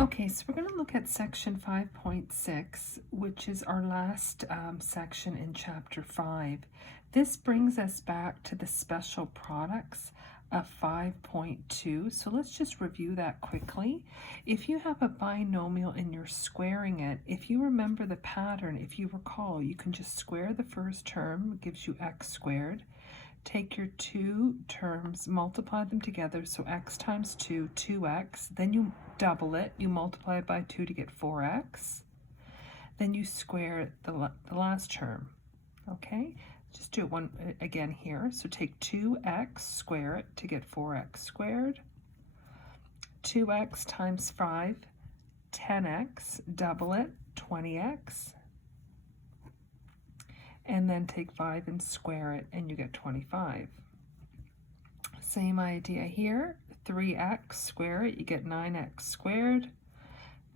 Okay, so we're going to look at section 5.6, which is our last section in chapter 5. This brings us back to the special products of 5.2. So let's just review that quickly. If you have a binomial and you're squaring it, if you remember the pattern, if you recall, you can just square the first term, it gives you x squared. Take your two terms, multiply them together, so x times 2, 2x. Then you double it, you multiply it by 2 to get 4x. Then you square the last term, okay? Just do it one again here. So take 2x, square it to get 4x squared. 2x times 5, 10x, double it, 20x. And then take 5 and square it, and you get 25. Same idea here. 3x, square it, you get 9x squared.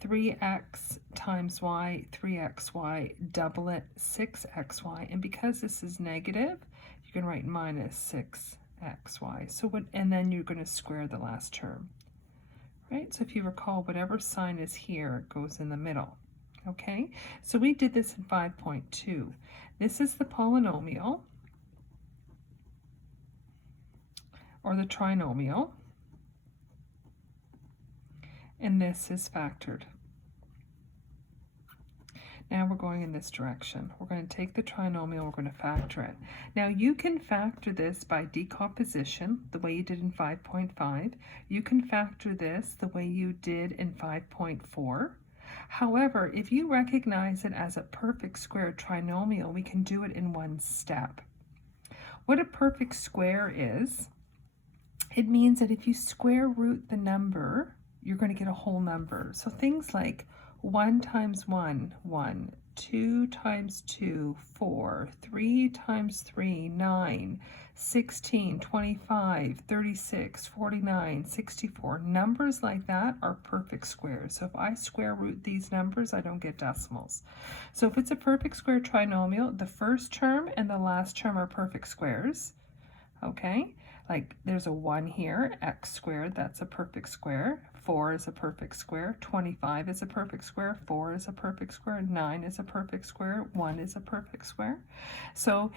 3x times y, 3xy, double it, 6xy. And because this is negative, you can write minus 6xy. So and then you're going to square the last term. Right? So if you recall, whatever sign is here goes in the middle. Okay, so we did this in 5.2. This is the polynomial, or the trinomial, and this is factored. Now we're going in this direction. We're going to take the trinomial, we're going to factor it. Now you can factor this by decomposition, the way you did in 5.5. You can factor this the way you did in 5.4. However, if you recognize it as a perfect square trinomial, we can do it in one step. What a perfect square is, it means that if you square root the number, you're going to get a whole number. So things like 1 times 1, 1, 2 times 2, 4, 3 times 3, 9, 16, 25, 36, 49, 64. Numbers like that are perfect squares. So if I square root these numbers, I don't get decimals. So if it's a perfect square trinomial, the first term and the last term are perfect squares. Okay, like there's a 1 here, x squared, that's a perfect square. 4 is a perfect square, 25 is a perfect square, 4 is a perfect square, 9 is a perfect square, 1 is a perfect square. So,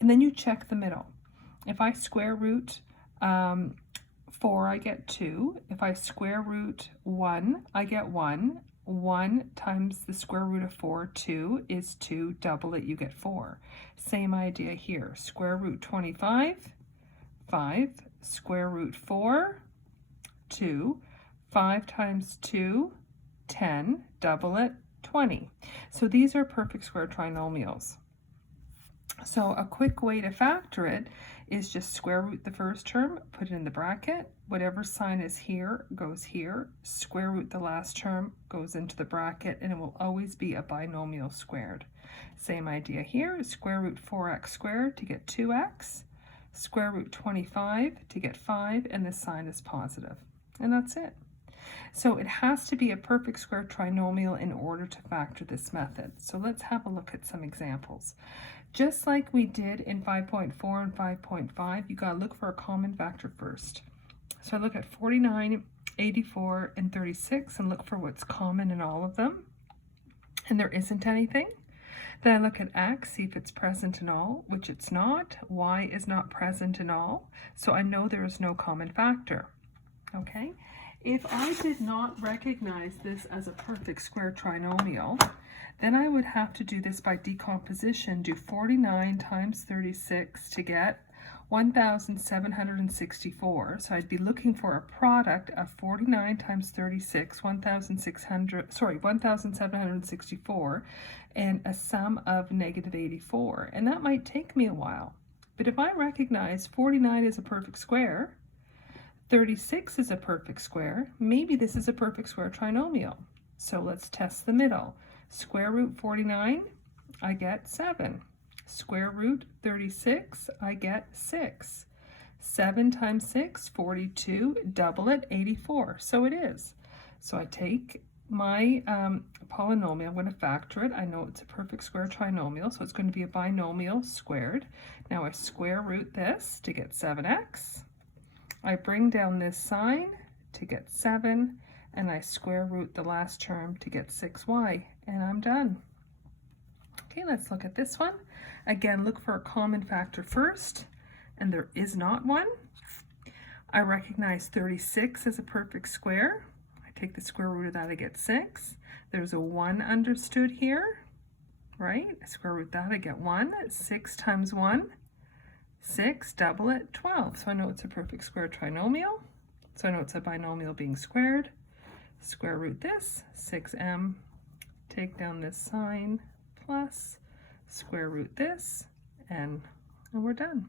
and then you check the middle. If I square root 4, I get 2. If I square root 1, I get 1. 1 times the square root of 4, 2, is 2. Double it, you get 4. Same idea here. Square root 25, 5. Square root 4, 2. 5 times 2, 10. Double it, 20. So these are perfect square trinomials. So a quick way to factor it is just square root the first term, put it in the bracket. Whatever sign is here goes here. Square root the last term goes into the bracket, and it will always be a binomial squared. Same idea here. Square root 4x squared to get 2x. Square root 25 to get 5, and this sign is positive. And that's it. So it has to be a perfect square trinomial in order to factor this method. So let's have a look at some examples. Just like we did in 5.4 and 5.5, you gotta look for a common factor first. So I look at 49, 84, and 36 and look for what's common in all of them. And there isn't anything. Then I look at x, see if it's present in all, which it's not. Y is not present in all, so I know there is no common factor. Okay? If I did not recognize this as a perfect square trinomial, then I would have to do this by decomposition. Do 49 times 36 to get 1,764. So I'd be looking for a product of 49 times 36, 1,764, and a sum of negative 84. And that might take me a while. But if I recognize 49 is a perfect square, 36 is a perfect square, maybe this is a perfect square trinomial. So let's test the middle. Square root 49, I get 7. Square root 36, I get 6. 7 times 6, 42, double it, 84. So it is. So I take my polynomial, I'm going to factor it. I know it's a perfect square trinomial, so it's going to be a binomial squared. Now I square root this to get 7x. I bring down this sign to get 7, and I square root the last term to get 6y, and I'm done. Okay, let's look at this one. Again, look for a common factor first, and there is not one. I recognize 36 as a perfect square. I take the square root of that, I get 6. There's a 1 understood here, right? I square root that, I get 1. 6 times 1, 6, double it, 12. So I know it's a perfect square trinomial. So I know it's a binomial being squared. Square root this, 6m, take down this sign, plus square root this, and we're done.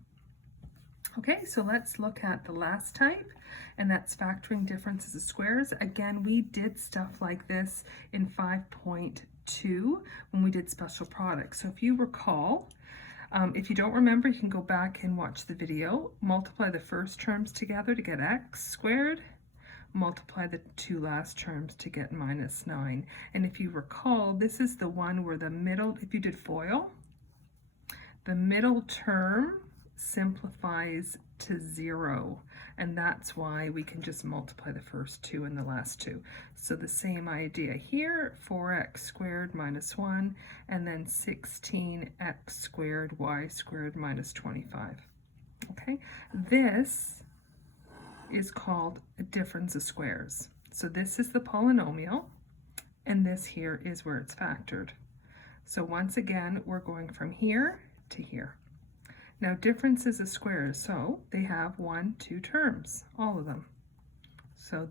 Okay, so let's look at the last type, and that's factoring differences of squares. Again, we did stuff like this in 5.2 when we did special products. So if you recall, if you don't remember, you can go back and watch the video. Multiply the first terms together to get x squared. Multiply the two last terms to get minus 9. And if you recall, this is the one where the middle, if you did FOIL, the middle term simplifies to 0, and that's why we can just multiply the first two and the last two. So the same idea here, 4x squared minus 1, and then 16x squared y squared minus 25. Okay, this is called a difference of squares. So this is the polynomial, and this here is where it's factored. So once again, we're going from here to here. Now differences of squares, so they have 1, 2 terms, all of them. So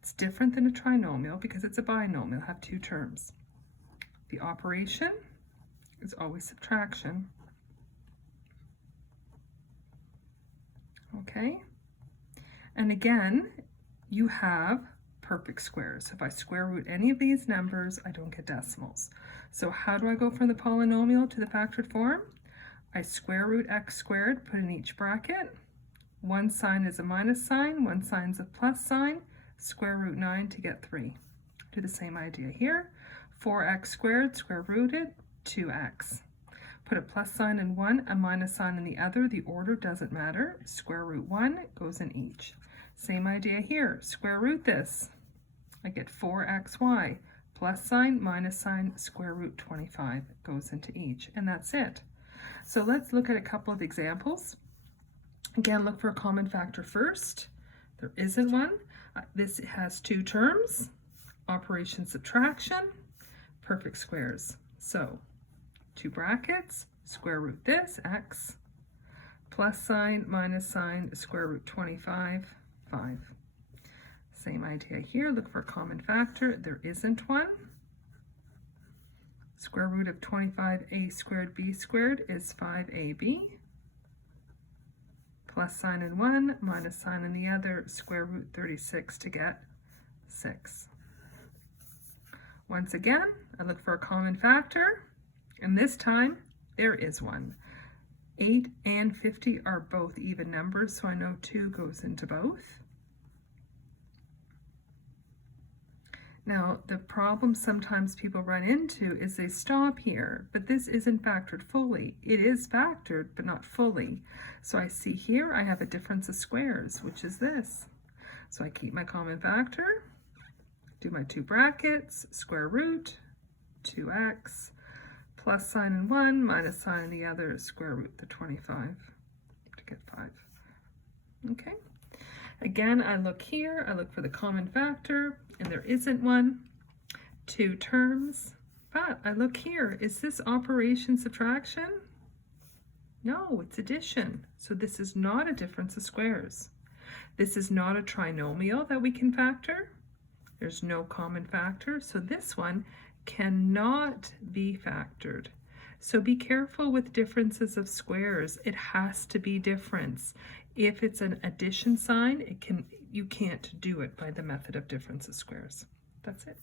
it's different than a trinomial because it's a binomial, have 2 terms. The operation is always subtraction. Okay, and again, you have perfect squares. If I square root any of these numbers, I don't get decimals. So how do I go from the polynomial to the factored form? I square root x squared, put in each bracket. One sign is a minus sign, one sign is a plus sign, square root 9 to get 3. Do the same idea here. 4x squared, square rooted, 2x. Put a plus sign in one, a minus sign in the other. The order doesn't matter. Square root 1 goes in each. Same idea here. Square root this. I get 4xy. Plus sign, minus sign, square root 25 goes into each. And that's it. So let's look at a couple of examples. Again, look for a common factor first. There isn't one. This has 2 terms. Operation subtraction, perfect squares. So 2 brackets, square root this, x, plus sign, minus sign, square root 25, 5. Same idea here, look for a common factor. There isn't one. Square root of 25a squared b squared is 5ab. Plus sign in one, minus sign in the other, square root 36 to get 6. Once again, I look for a common factor, and this time there is one. 8 and 50 are both even numbers, so I know 2 goes into both. Now, the problem sometimes people run into is they stop here, but this isn't factored fully. It is factored, but not fully. So I see here I have a difference of squares, which is this. So I keep my common factor, do my 2 brackets, square root, 2x, plus sign in one, minus sign in the other, square root the 25 to get 5. Okay. Again, I look here, I look for the common factor, and there isn't one. 2 terms, but I look here, is this operation subtraction? No, it's addition. So this is not a difference of squares. This is not a trinomial that we can factor. There's no common factor, so this one cannot be factored. So be careful with differences of squares. It has to be difference. If it's an addition sign, you can't do it by the method of difference of squares. That's it.